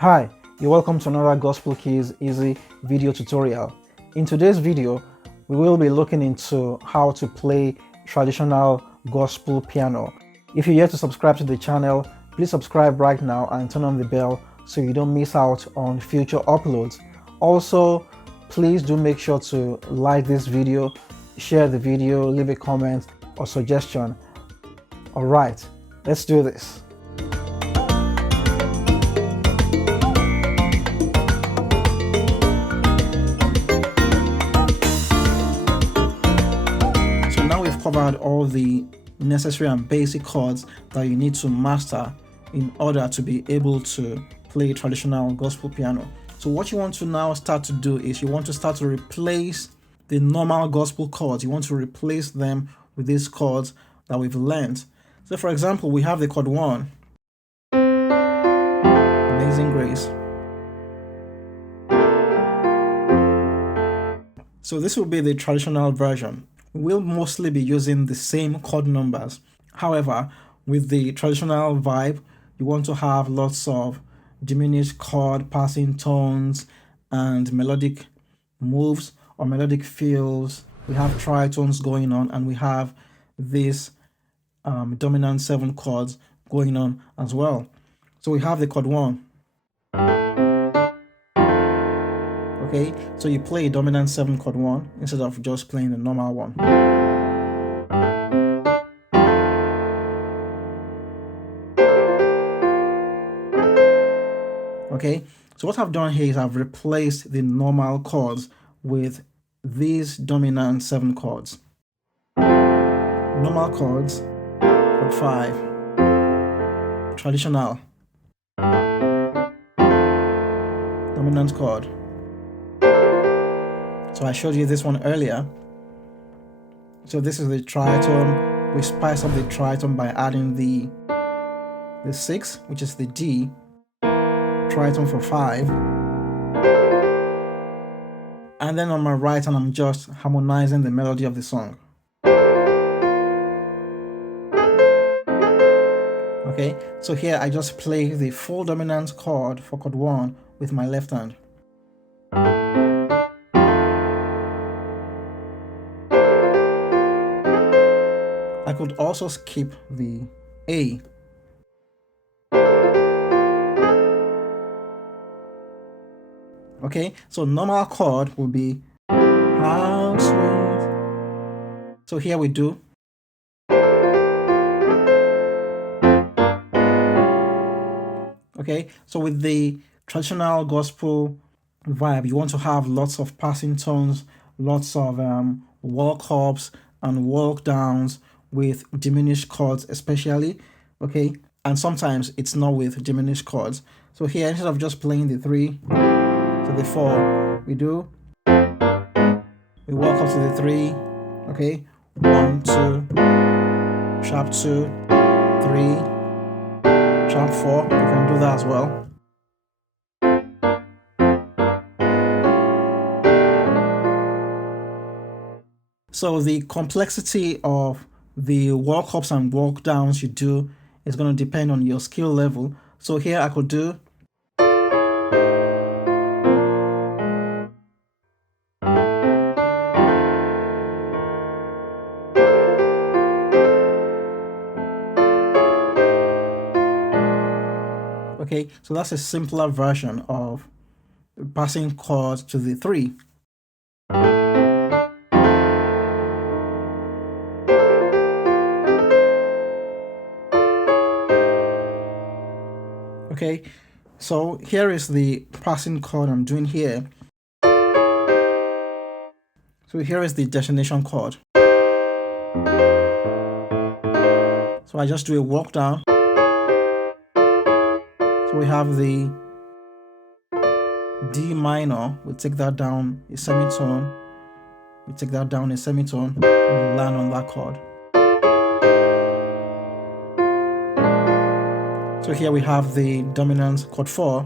Hi, you're welcome to another Gospel Keys Easy video tutorial. In today's video, we will be looking into how to play traditional gospel piano. If you're yet to subscribe to the channel, please subscribe right now and turn on the bell so you don't miss out on future uploads. Also, please do make sure to like this video, share the video, leave a comment or suggestion. Alright, let's do this. Covered all the necessary and basic chords that you need to master in order to be able to play traditional gospel piano. So what you want to now start to do is you want to start to replace the normal gospel chords. You want to replace them with these chords that we've learned. So for example, we have the chord 1, Amazing Grace. So this will be the traditional version. We'll mostly be using the same chord numbers. However, with the traditional vibe, you want to have lots of diminished chord, passing tones, and melodic moves or melodic fills. We have tritones going on, and we have these dominant 7 chords going on as well. So we have the chord 1. Okay, so you play dominant 7 chord 1 instead of just playing the normal one. Okay, so what I've done here is I've replaced the normal chords with these dominant 7 chords. Normal chords, chord 5, traditional, dominant chord. So I showed you this one earlier. So this is the tritone. We spice up the tritone by adding the 6, which is the D, tritone for 5. And then on my right hand, I'm just harmonizing the melody of the song. Okay, so here I just play the full dominant chord for chord 1 with my left hand. I could also skip the A. Okay, so normal chord will be how sweet. So here we do. Okay, so with the traditional gospel vibe, you want to have lots of passing tones, lots of walk ups and walk downs with diminished chords especially, okay? And sometimes it's not with diminished chords. So here, instead of just playing the 3 to the 4, we walk up to the 3, okay? 1, 2, sharp 2, 3, sharp 4, we can do that as well. So the complexity of the walk ups and walk downs you do is going to depend on your skill level. So here I could do. Okay, so that's a simpler version of passing chords to the 3. Okay, so here is the passing chord I'm doing here. So here is the destination chord. So I just do a walk down. So we have the D minor, we take that down a semitone, we take that down a semitone, and we land on that chord. So here we have the dominant chord 4.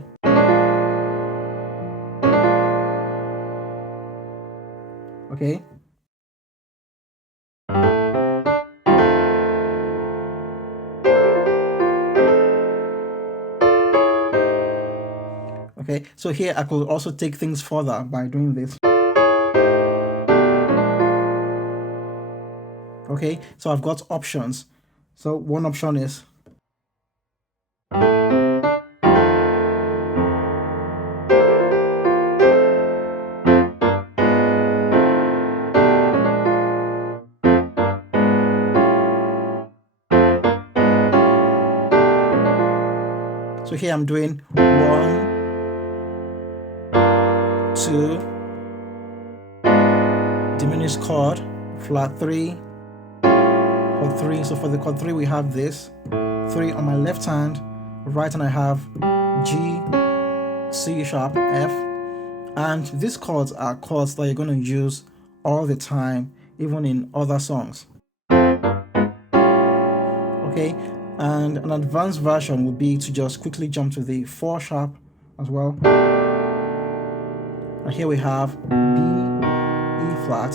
Okay. Okay, so here I could also take things further by doing this. Okay, so I've got options. So one option is so here I'm doing 1, 2, diminished chord, flat 3, chord 3. So for the chord 3 we have this 3 on my left hand, right hand I have G, C sharp, F, and these chords are chords that you're going to use all the time, even in other songs. Okay, and an advanced version would be to just quickly jump to the 4 sharp as well. And here we have B, E flat,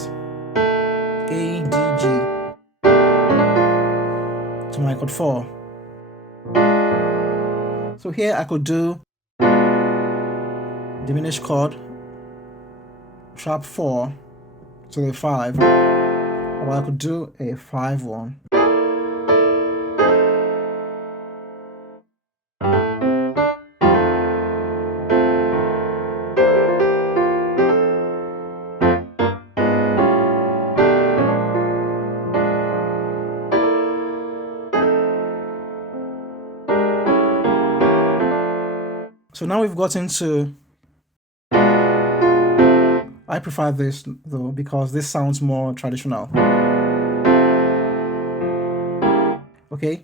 A, D, G to my chord 4. So here I could do diminished chord, sharp 4 to the 5, or I could do a 5-1. So now we've gotten to, I prefer this though because this sounds more traditional. Okay.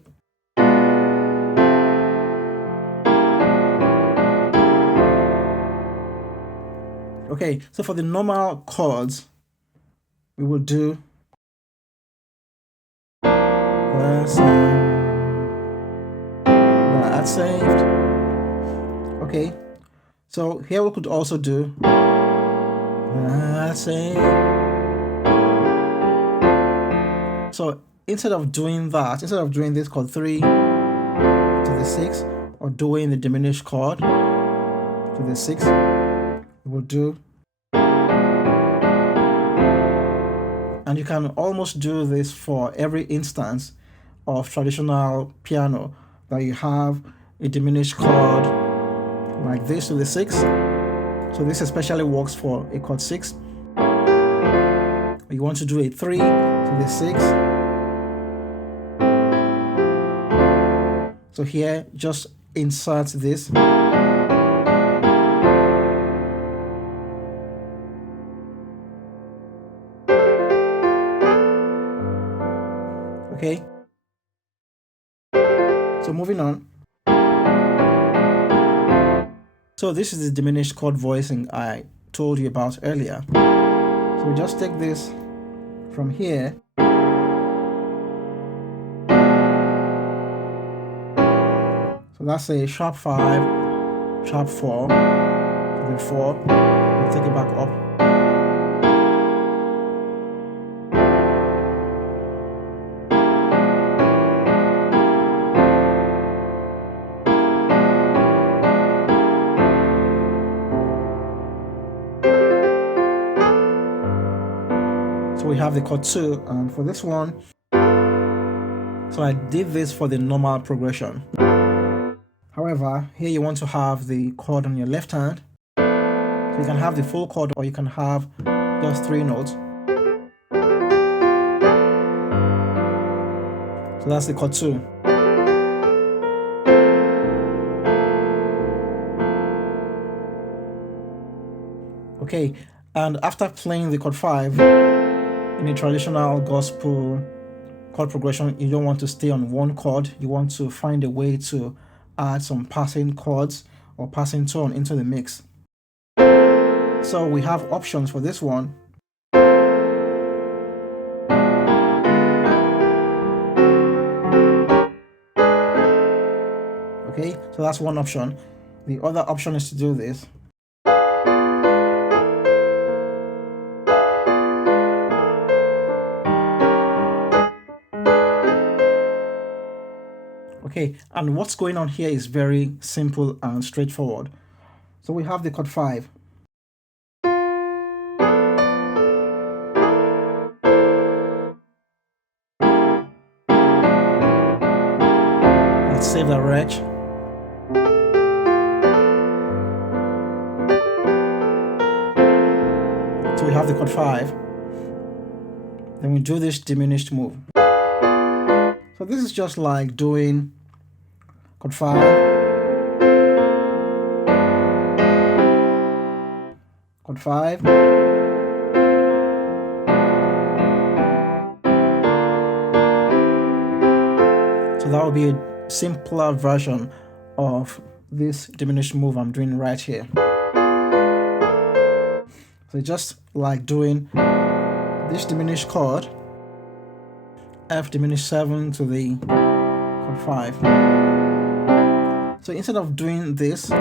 Okay, so for the normal chords, we will do that's saved. Okay, so here we could also do that's saved. So instead of doing that, instead of doing this chord 3 to the 6, or doing the diminished chord to the 6, we will do, and you can almost do this for every instance of traditional piano, that you have a diminished chord like this to the 6. So this especially works for a chord 6. You want to do a 3 to the 6. So here, just insert this. Okay. So moving on. So this is the diminished chord voicing I told you about earlier. So we just take this from here. So that's a sharp 5, sharp 4, to the 4. We'll take it back up. So we have the chord 2, and for this one, so I did this for the normal progression. However, here you want to have the chord on your left hand. So you can have the full chord, or you can have just 3 notes. So that's the chord 2. Okay, and after playing the chord 5, in a traditional gospel chord progression, you don't want to stay on one chord. You want to find a way to add some passing chords or passing tone into the mix. So we have options for this one. Okay, so that's one option. The other option is to do this. Okay, and what's going on here is very simple and straightforward. So we have the chord 5. Let's save the reg. So we have the chord 5. Then we do this diminished move. So this is just like doing chord 5, chord 5, so that would be a simpler version of this diminished move I'm doing right here. So just like doing this diminished chord, F diminished 7 to the chord 5. So instead of doing this,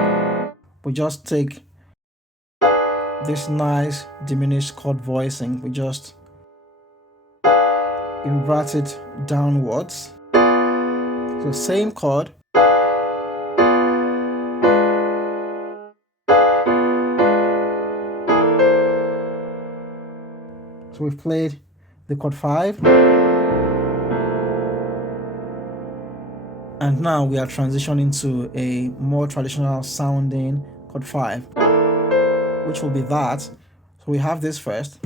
we just take this nice diminished chord voicing, we just invert it downwards. So same chord, so we've played the chord 5, and now we are transitioning to a more traditional sounding chord 5, which will be that. So we have this first.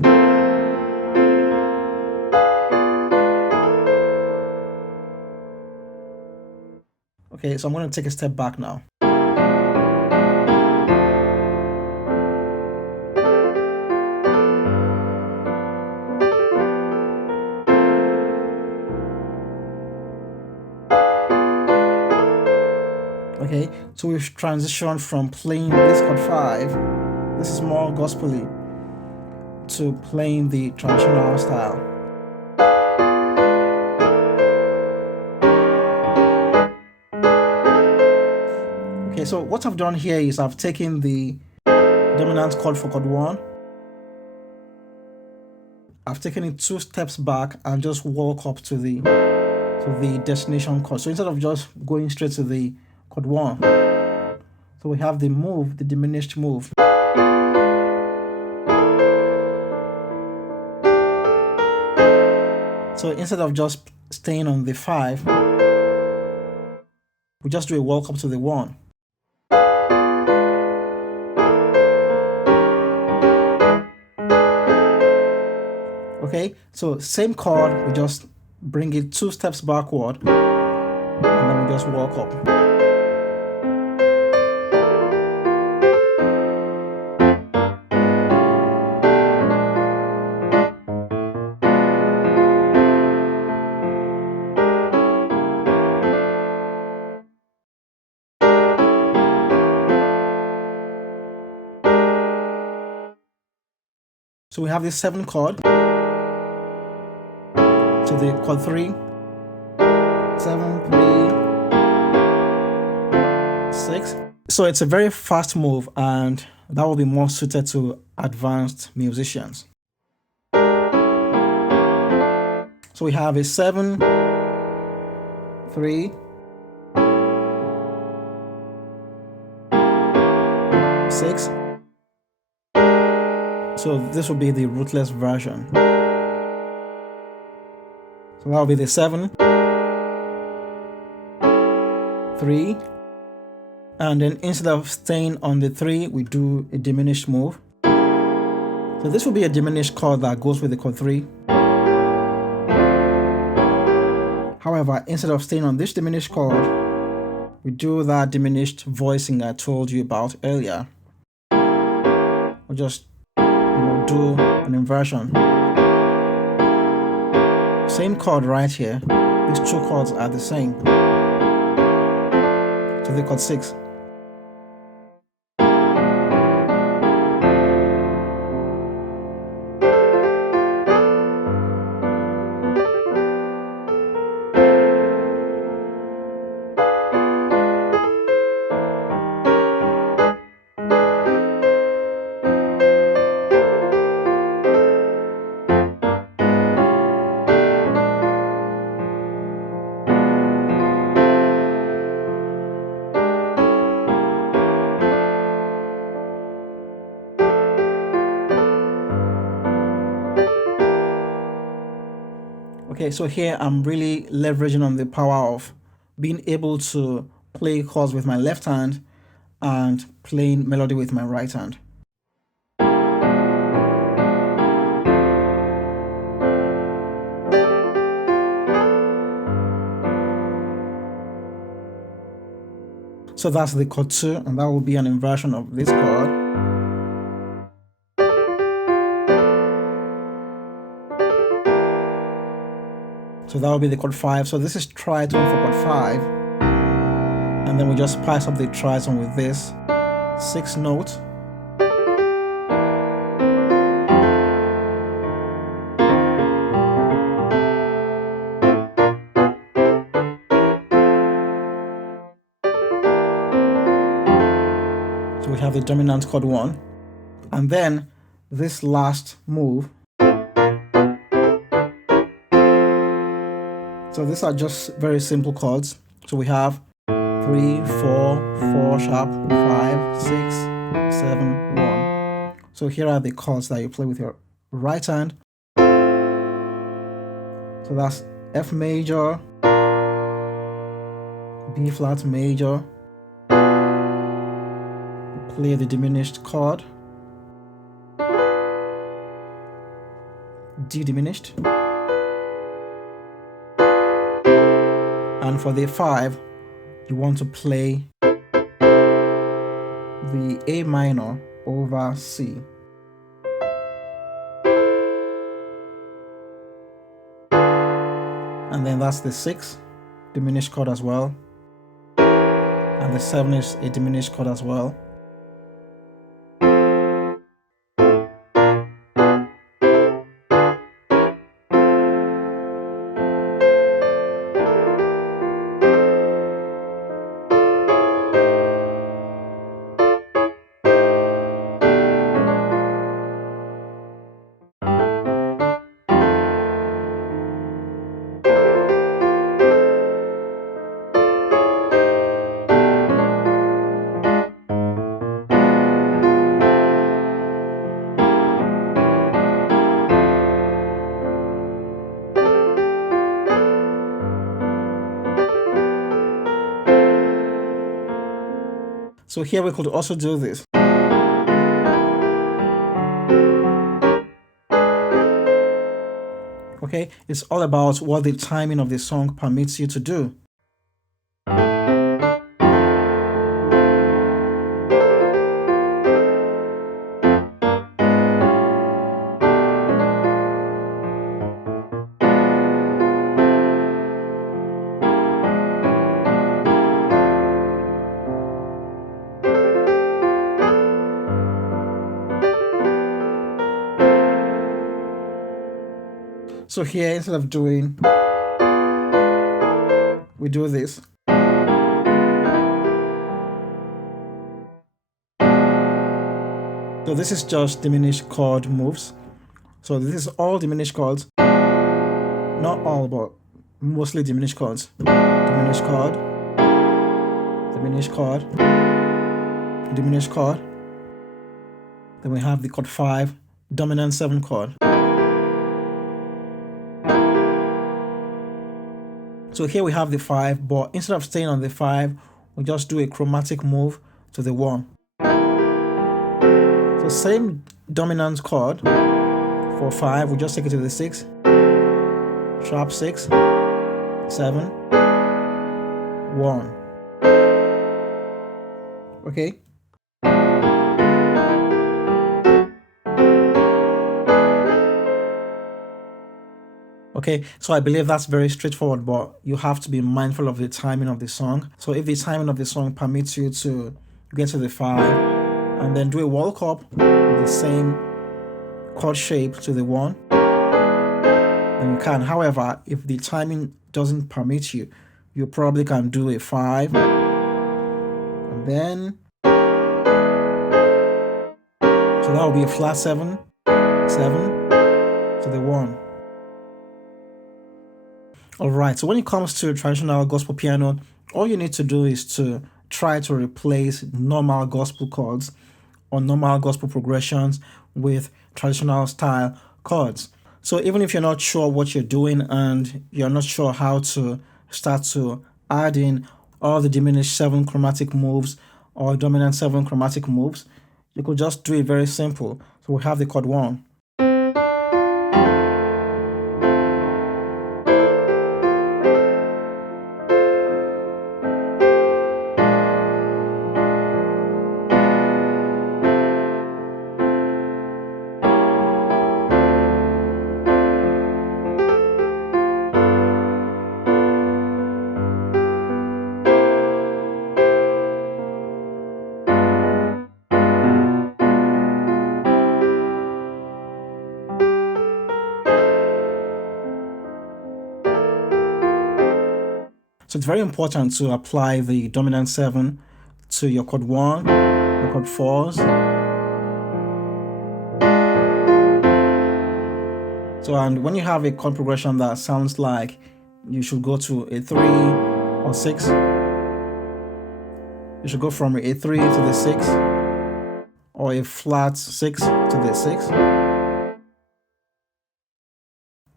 Okay, so I'm going to take a step back now. Okay, so we've transitioned from playing this chord 5, this is more gospel-y, to playing the traditional style. Okay, so what I've done here is I've taken the dominant chord for chord 1, I've taken it 2 steps back and just walk up to the destination chord. So instead of just going straight to the chord 1, so we have the move, the diminished move. So instead of just staying on the 5, we just do a walk up to the 1. Okay, so same chord, we just bring it 2 steps backward, and then we just walk up. So we have this 7 chord to the chord 3, 7, 3, 6. So it's a very fast move, and that will be more suited to advanced musicians. So we have a 7, 3, 6. So this will be the rootless version. So that will be the 7, 3, and then instead of staying on the 3, we do a diminished move. So this will be a diminished chord that goes with the chord 3. However, instead of staying on this diminished chord, we do that diminished voicing I told you about earlier. We'll just do an inversion. Same chord right here. These 2 chords are the same. To the chord 6. Okay, so here I'm really leveraging on the power of being able to play chords with my left hand and playing melody with my right hand. So that's the chord 2, and that will be an inversion of this chord. So that will be the chord 5. So this is tritone for chord 5. And then we just spice up the tritone with this 6th note. So we have the dominant chord 1. And then this last move. So these are just very simple chords. So we have 3, 4, 4 sharp, 5, 6, 7, 1. So here are the chords that you play with your right hand. So that's F major, B flat major, play the diminished chord, D diminished, and for the 5 you want to play the A minor over C. And then that's the 6th diminished chord as well, and the 7 is a diminished chord as well. So here we could also do this. Okay, it's all about what the timing of the song permits you to do. So here, instead of doing, we do this. So this is just diminished chord moves. So this is all diminished chords. Not all, but mostly diminished chords. Diminished chord, diminished chord, diminished chord. Then we have the chord 5, dominant 7 chord. So here we have the 5, but instead of staying on the 5, we just do a chromatic move to the 1. So same dominant chord for 5, we just take it to the 6, sharp 6, 7, 1. Okay? Okay, so I believe that's very straightforward, but you have to be mindful of the timing of the song. So if the timing of the song permits you to get to the 5 and then do a walk up with the same chord shape to the 1, then you can. However, if the timing doesn't permit you, you probably can do a 5 and then, so that will be a flat 7, 7 to the 1. Alright, so when it comes to traditional gospel piano, all you need to do is to try to replace normal gospel chords or normal gospel progressions with traditional style chords. So even if you're not sure what you're doing and you're not sure how to start to add in all the diminished 7 chromatic moves or dominant 7 chromatic moves, you could just do it very simple. So we have the chord 1. So it's very important to apply the dominant 7 to your chord 1, your chord 4s. So, and when you have a chord progression that sounds like you should go to a 3 or 6, you should go from a 3 to the 6 or a flat 6 to the 6.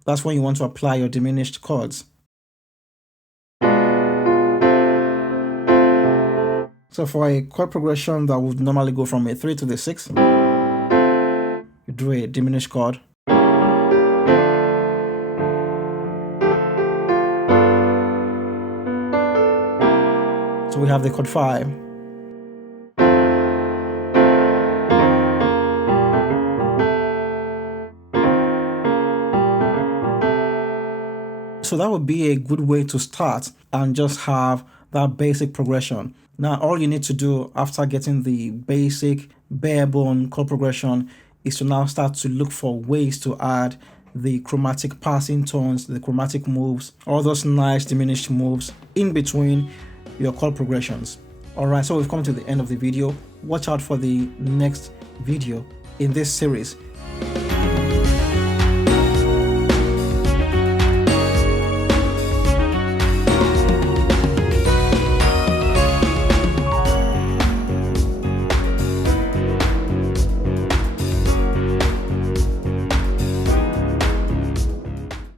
That's when you want to apply your diminished chords. So for a chord progression that would normally go from a 3 to the 6, you do a diminished chord. So we have the chord 5. So that would be a good way to start and just have that basic progression. Now all you need to do after getting the basic bare bone chord progression is to now start to look for ways to add the chromatic passing tones, the chromatic moves, all those nice diminished moves in between your chord progressions. Alright, so we've come to the end of the video. Watch out for the next video in this series.